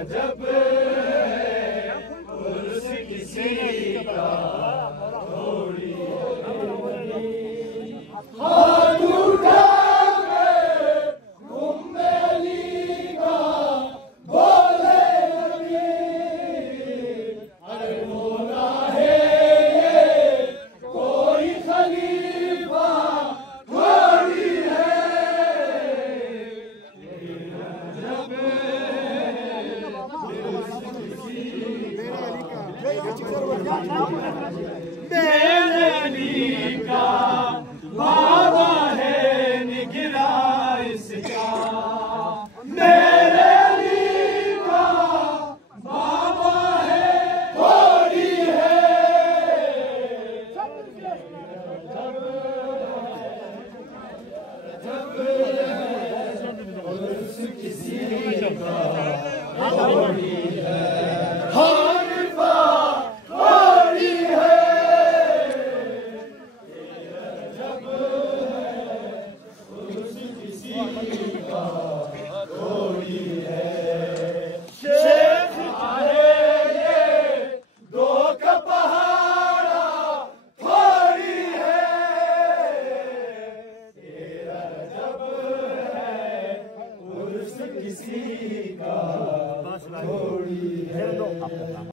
जब उर्स किसी का थोड़ी हाथ उठा के उम्मे अली का बोले नबी, अरे मोला है ये कोई खलीफा थोड़ी है। मेरे अली का बाबा है निगरा इसका, मेरे अली का बाबा है थोड़ी है। जब किसी का थोड़ी है।